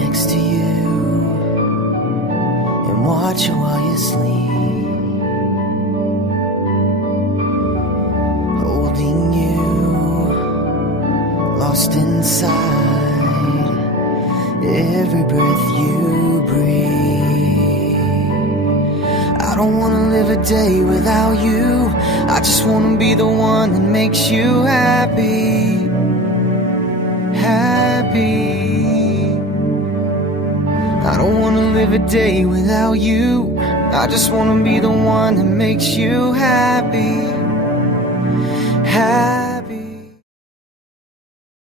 next to you and watch you while you sleep, holding you, lost inside every breath you breathe. I don't wanna live a day without you. I just wanna be the one that makes you happy. Happy. I don't wanna live a day without you. I just wanna be the one that makes you happy. Happy.